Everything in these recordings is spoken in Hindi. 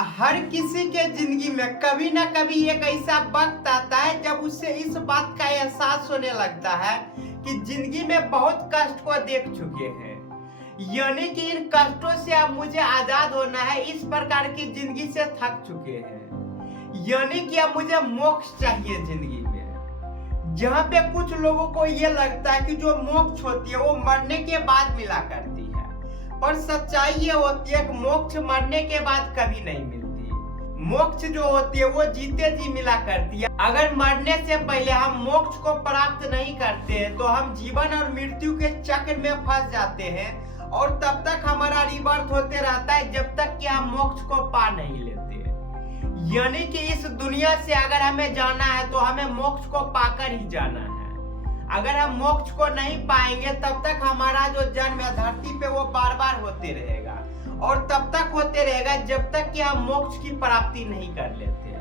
हर किसी के जिंदगी में कभी ना कभी एक ऐसा वक्त आता है जब उसे इस बात का एहसास होने लगता है कि जिंदगी में बहुत कष्ट को देख चुके हैं। यानी कि इन कष्टों से अब मुझे आजाद होना है, इस प्रकार की जिंदगी से थक चुके हैं। यानी कि अब मुझे मोक्ष चाहिए जिंदगी में। जहाँ पे कुछ लोगों को ये लगता है कि जो मोक्ष होती है वो मरने के बाद मिला करती है, पर सच्चाई ये होती है कि मोक्ष मरने के बाद कभी नहीं मिलती। मोक्ष जो होती है वो जीते जी मिला करती है। अगर मरने से पहले हम मोक्ष को प्राप्त नहीं करते हैं तो हम जीवन और मृत्यु के चक्र में फंस जाते हैं और तब तक हमारा रिबर्थ होते रहता है जब तक कि हम मोक्ष को पा नहीं लेते। यानी कि इस दुनिया से अगर हमें जाना है तो हमें मोक्ष को पाकर ही जाना है। अगर हम मोक्ष को नहीं पाएंगे तब तक हमारा जो जन्म है धरती पे वो बार बार होते रहेगा और तब तक होते रहेगा जब तक कि हम मोक्ष की प्राप्ति नहीं कर लेते।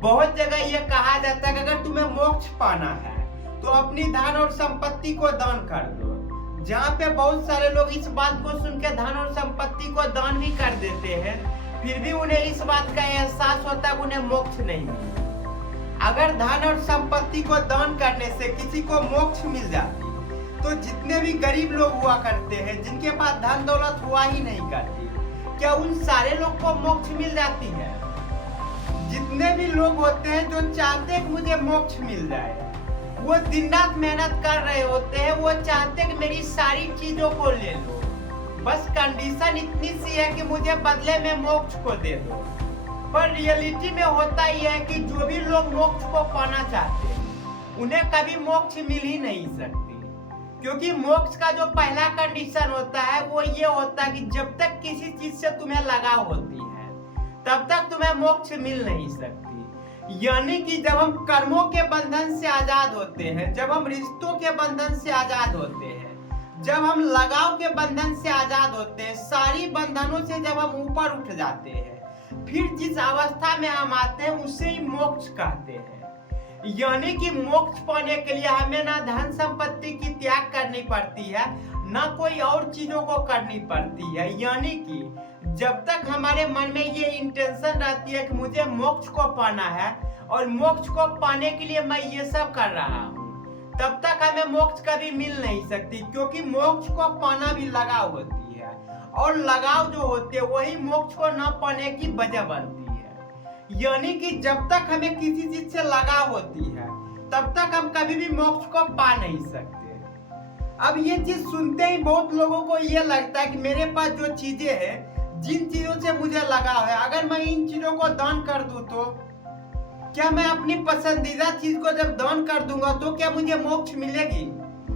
बहुत जगह ये कहा जाता है कि अगर तुम्हें मोक्ष पाना है तो अपनी धन और संपत्ति को दान कर दो। जहाँ पे बहुत सारे लोग इस बात को सुन के धन और संपत्ति को दान भी कर देते हैं, फिर भी उन्हें इस बात का एहसास होता है उन्हें मोक्ष नहीं मिलता। अगर धन और संपत्ति को दान करने से किसी को मोक्ष मिल जाती तो जितने भी गरीब लोग हुआ करते हैं, जिनके पास धन दौलत हुआ ही नहीं करती, क्या उन सारे लोग को मोक्ष मिल जाती है? जितने भी लोग होते हैं जो चाहते हैं कि मुझे मोक्ष मिल जाए, वो दिन रात मेहनत कर रहे होते हैं, वो चाहते हैं कि मेरी सारी चीजों को ले लो, बस कंडीशन इतनी सी है कि मुझे बदले में मोक्ष को दे दो। पर रियलिटी में होता यह है कि जो भी लोग मोक्ष को पाना चाहते हैं उन्हें कभी मोक्ष मिल ही नहीं सकती, क्योंकि मोक्ष का जो पहला कंडीशन होता है वो ये होता है कि जब तक किसी चीज से तुम्हें लगाव होती है तब तक तुम्हें मोक्ष मिल नहीं सकती। यानी कि जब हम कर्मों के बंधन से आजाद होते हैं, जब हम रिश्तों के बंधन से आजाद होते हैं, जब हम लगाव के बंधन से आजाद होते हैं, सारी बंधनों से जब हम ऊपर उठ जाते हैं, फिर जिस अवस्था में हम आते हैं उसे ही मोक्ष कहते हैं। यानी कि मोक्ष पाने के लिए हमें ना धन संपत्ति की त्याग करनी पड़ती है, ना कोई और चीजों को करनी पड़ती है। यानी कि जब तक हमारे मन में ये इंटेंशन रहती है कि मुझे मोक्ष को पाना है और मोक्ष को पाने के लिए मैं ये सब कर रहा हूँ, तब तक हमें मोक्ष कभी मिल नहीं सकती, क्योंकि मोक्ष को पाना भी लगाव होती है और लगाव जो होती है वही मोक्ष को न पाने की वजह बनती है। यानी कि जब तक हमें किसी चीज से लगाव होती है तब तक हम कभी भी मोक्ष को पा नहीं सकते। अब ये चीज सुनते ही बहुत लोगों को ये लगता है कि मेरे पास जो चीजें हैं, जिन चीजों से मुझे लगाव है, अगर मैं इन चीजों को दान कर दूं तो क्या मैं अपनी पसंदीदा चीज को जब दान कर दूंगा तो क्या मुझे मोक्ष मिलेगी?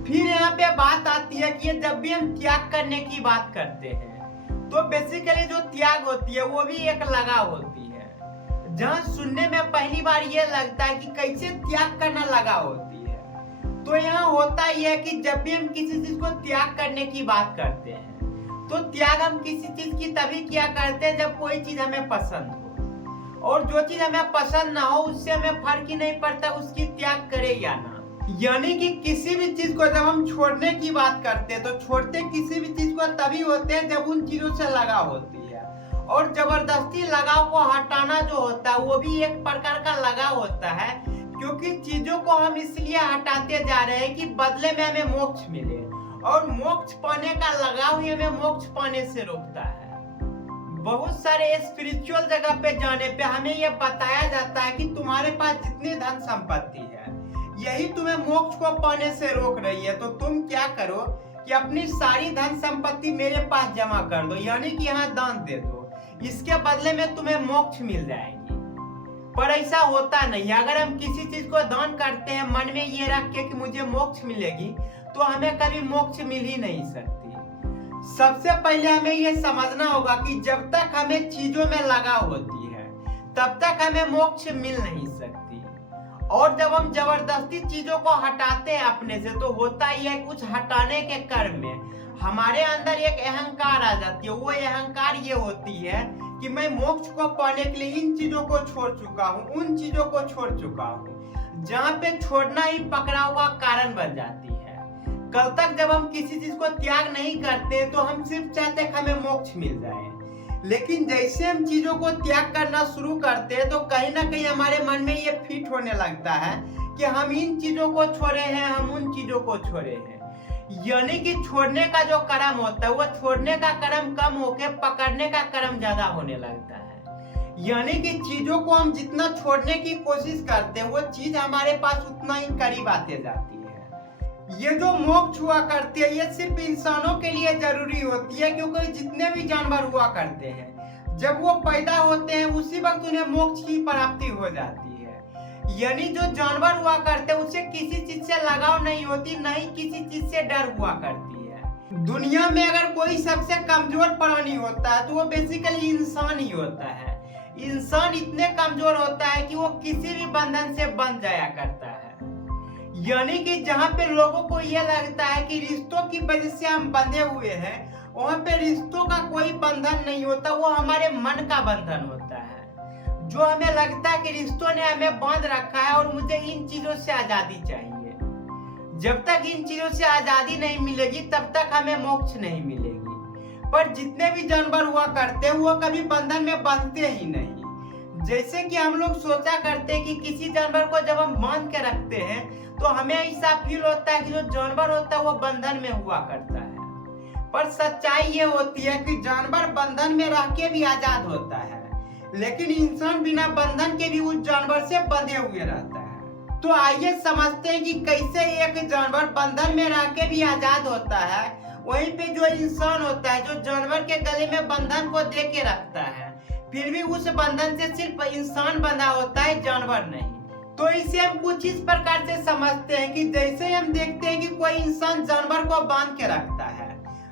फिर यहाँ पे बात आती है कि जब भी हम त्याग करने की बात करते हैं तो बेसिकली जो त्याग होती है वो भी एक लगाव होती है। जहाँ सुनने में पहली बार ये लगता है कि कैसे त्याग करना लगाव होती है, तो यहाँ होता यह है कि जब भी हम किसी चीज को त्याग करने की बात करते हैं तो त्याग हम किसी चीज की तभी किया करते हैं जब कोई चीज हमें पसंद हो, और जो चीज हमें पसंद ना हो उससे हमें फर्क ही नहीं पड़ता उसकी त्याग करे या ना। यानी कि किसी भी चीज को जब हम छोड़ने की बात करते हैं तो छोड़ते किसी भी चीज को तभी होते हैं जब उन चीजों से लगाव होती है, और जबरदस्ती लगाव को हटाना जो होता है वो भी एक प्रकार का लगाव होता है, क्योंकि चीजों को हम इसलिए हटाते जा रहे हैं कि बदले में हमें मोक्ष मिले, और मोक्ष पाने का लगाव ही हमें मोक्ष पाने से रोकता है। बहुत सारे स्पिरिचुअल जगह पे जाने पे हमें यह बताया जाता है कि तुम्हारे पास जितनी धन संपत्ति है यही तुम्हें मोक्ष को पाने से रोक रही है, तो तुम क्या करो कि अपनी सारी धन संपत्ति मेरे पास जमा कर दो, यानी कि यहाँ दान दे दो, इसके बदले में तुम्हें मोक्ष मिल जाएगी। पर ऐसा होता नहीं। अगर हम किसी चीज को दान करते हैं मन में ये रख के कि मुझे मोक्ष मिलेगी, तो हमें कभी मोक्ष मिल ही नहीं सकती। सबसे पहले हमें ये समझना होगा कि जब तक हमें चीजों में लगाव होती है तब तक हमें मोक्ष मिल नहीं सकती, और जब हम जबरदस्ती चीजों को हटाते हैं अपने से तो होता ही है कुछ हटाने के क्रम में हमारे अंदर एक अहंकार आ जाती है। वो अहंकार ये होती है कि मैं मोक्ष को पाने के लिए इन चीजों को छोड़ चुका हूँ, उन चीजों को छोड़ चुका हूँ, जहाँ पे छोड़ना ही पकड़ाव का कारण बन जाती है। कल तक जब हम किसी चीज को त्याग नहीं करते तो हम सिर्फ चाहते हैं कि हमें मोक्ष मिल जाए, लेकिन जैसे हम चीजों को त्याग करना शुरू करते हैं तो कहीं ना कहीं हमारे मन में ये फिट होने लगता है कि हम इन चीजों को छोड़े हैं, हम उन चीजों को छोड़े हैं। यानी कि छोड़ने का जो कर्म होता है वो छोड़ने का कर्म कम होके पकड़ने का कर्म ज्यादा होने लगता है। यानी कि चीजों को हम जितना छोड़ने की कोशिश करते हैं वो चीज हमारे पास उतना ही करीब आते जाती है। ये जो मोक्ष हुआ करती है ये सिर्फ इंसानों के लिए जरूरी होती है, क्योंकि जितने भी जानवर हुआ करते हैं जब वो पैदा होते हैं उसी वक्त उन्हें मोक्ष की प्राप्ति हो जाती है। यानी जो जानवर हुआ करते हैं उसे किसी चीज से लगाव नहीं होती, न ही किसी चीज से डर हुआ करती है। दुनिया में अगर कोई सबसे कमजोर प्राणी होता है तो वो बेसिकली इंसान ही होता है। इंसान इतने कमजोर होता है कि वो किसी भी बंधन से बंध जाया करता है। यानी कि जहाँ पे लोगों को ये लगता है कि रिश्तों की वजह से हम बंधे हुए हैं, वहाँ पे रिश्तों का कोई बंधन नहीं होता, वो हमारे मन का बंधन होता है। जो हमें लगता है कि रिश्तों ने हमें बांध रखा है और मुझे इन चीजों से आजादी चाहिए। जब तक इन चीजों से आजादी नहीं मिलेगी तब तक हमें मोक्ष नहीं मिलेगी। पर जितने भी जानवर हुआ करते हैं वो कभी बंधन में बंधते ही नहीं। जैसे कि हम लोग सोचा करते हैं कि किसी जानवर को जब हम बांध के रखते हैं तो हमें ऐसा फील होता है कि जो जानवर होता है वो बंधन में हुआ करता है। पर सच्चाई ये होती है कि जानवर बंधन में रह के भी आजाद होता है, लेकिन इंसान बिना बंधन के भी उस जानवर से बंधे हुए रहता है। तो आइए समझते हैं कि कैसे एक जानवर बंधन में रह के भी आजाद होता है, वहीं पे जो इंसान होता है जो जानवर के गले में बंधन को दे के रखता है, फिर भी उस बंधन से सिर्फ इंसान बंधा होता है, जानवर नहीं। तो इसे हम कुछ इस प्रकार से समझते हैं कि जैसे हम देखते हैं कि कोई इंसान जानवर को बांध के रखता है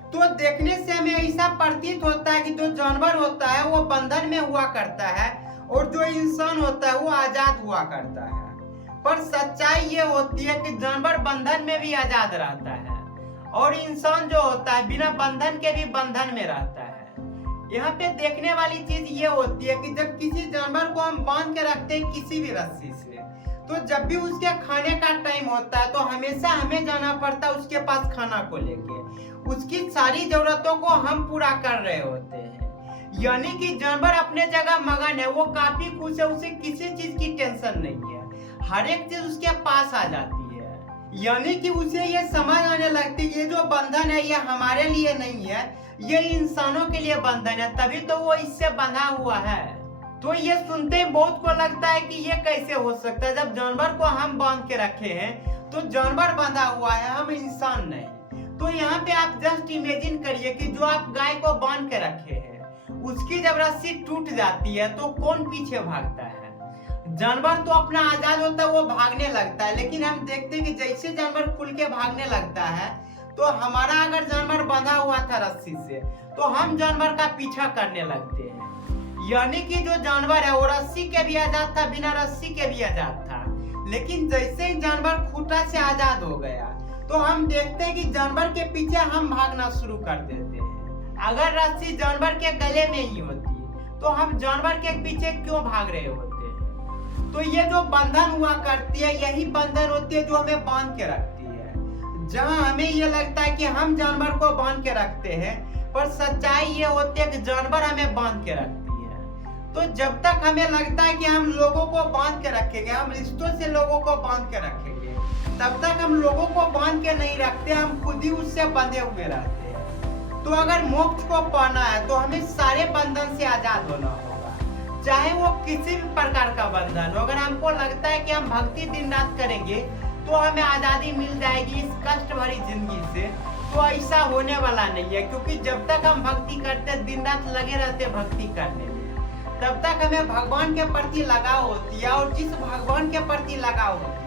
तो देखने से हमें ऐसा प्रतीत होता है कि जो जानवर होता है वो बंधन में हुआ करता है और जो इंसान होता है वो आजाद हुआ करता है। पर सच्चाई ये होती है कि जानवर बंधन में भी आजाद रहता है और इंसान जो होता है बिना बंधन के भी बंधन में रहता है। यहाँ पे देखने वाली चीज ये होती है कि जब किसी जानवर को हम बांध के रखते हैं किसी भी रस्सी से, तो जब भी उसके खाने का टाइम होता है तो हमेशा हमें जाना पड़ता है उसके पास खाना को लेके। उसकी सारी जरूरतों को हम पूरा कर रहे होते हैं। यानी कि जानवर अपने जगह मगन है, वो काफी खुश है, उसे किसी चीज की टेंशन नहीं है, हर एक चीज उसके पास आ जाती है। यानी कि उसे ये समझ आने लगती है कि ये जो बंधन है ये हमारे लिए नहीं है, ये इंसानों के लिए बंधन है, तभी तो वो इससे बंधा हुआ है। तो ये सुनते ही बहुत को लगता है कि ये कैसे हो सकता है, जब जानवर को हम बांध के रखे हैं तो जानवर बंधा हुआ है, हम इंसान नहीं। तो यहाँ पे आप जस्ट इमेजिन करिए कि जो आप गाय को बांध के रखे हैं उसकी जब रस्सी टूट जाती है तो कौन पीछे भागता है? जानवर तो अपना आजाद होता है, वो भागने लगता है। लेकिन हम देखते हैं कि जैसे जानवर खुल के भागने लगता है तो हमारा अगर जानवर बंधा हुआ था रस्सी से तो हम जानवर का पीछा करने लगते हैं। यानी कि जो जानवर है वो रस्सी के भी आजाद था, बिना रस्सी के भी आजाद था, लेकिन जैसे ही जानवर खूंटा से आजाद हो गया तो हम देखते हैं कि जानवर के पीछे हम भागना शुरू कर देते हैं। अगर रस्सी जानवर के गले में ही होती तो हम जानवर के पीछे क्यों भाग रहे होते हैं? तो ये जो बंधन हुआ करती है यही बंधन होती है जो हमें बांध के रखती है। जहां हमें ये लगता है कि हम जानवर को बांध के रखते हैं, पर सच्चाई ये होती है कि जानवर हमें बांध के रखती है। तो जब तक हमें लगता है कि हम लोगों को बांध के रखेंगे, हम रिश्तों से लोगों को बांध के रखेंगे, तब तक हम लोगों को बांध के नहीं रखते, हम खुद ही उससे बंधे हुए रहते हैं। तो अगर मोक्ष को पाना है तो हमें सारे बंधन से आजाद होना होगा, चाहे वो किसी भी प्रकार का बंधन हो। अगर हमको लगता है कि हम भक्ति दिन रात करेंगे तो हमें आजादी मिल जाएगी इस कष्ट भरी जिंदगी से, तो ऐसा होने वाला नहीं है। क्योंकि जब तक हम भक्ति करते, दिन रात लगे रहते भक्ति करने में, तब तक हमें भगवान के प्रति लगाव होती है। और जिस भगवान के प्रति लगाव होती है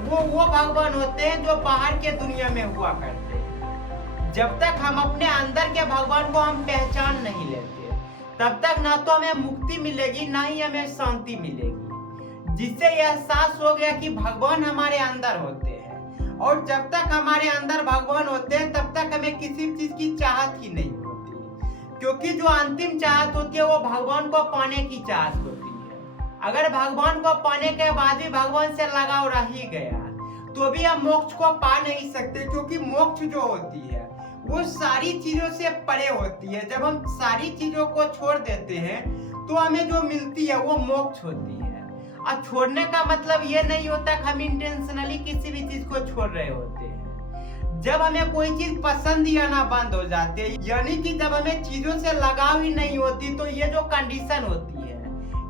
वो भगवान होते हैं जो बाहर के दुनिया में हुआ करते हैं। जब तक हम अपने अंदर के भगवान को हम पहचान नहीं लेते तब तक ना तो हमें मुक्ति मिलेगी ना ही हमें शांति मिलेगी। जिससे यह एहसास हो गया कि भगवान हमारे अंदर होते हैं, और जब तक हमारे अंदर भगवान होते हैं तब तक हमें किसी चीज की चाहत ही नहीं होती, क्योंकि जो अंतिम चाहत होती है वो भगवान को पाने की चाहत होती है। अगर भगवान को पाने के बाद भी भगवान से लगाव रह ही गया तो भी हम मोक्ष को पा नहीं सकते, क्योंकि मोक्ष जो होती है वो सारी चीजों से परे होती है। जब हम सारी चीजों को छोड़ देते हैं तो हमें जो मिलती है वो मोक्ष होती है। और छोड़ने का मतलब ये नहीं होता कि हम इंटेंशनली किसी भी चीज को छोड़ रहे होते हैं। जब हमें कोई चीज पसंद ही आना बंद हो जाती है, यानी कि जब हमें चीजों से लगाव ही नहीं होती, तो ये जो कंडीशन होती है,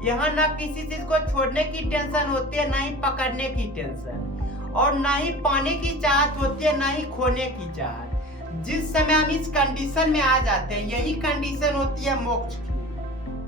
यहाँ ना किसी चीज को छोड़ने की टेंशन होती है, ना ही पकड़ने की टेंशन, और ना ही पाने की चाहत होती है, ना ही खोने की चाहत। जिस समय हम इस कंडीशन में आ जाते हैं, यही कंडीशन होती है मोक्ष की।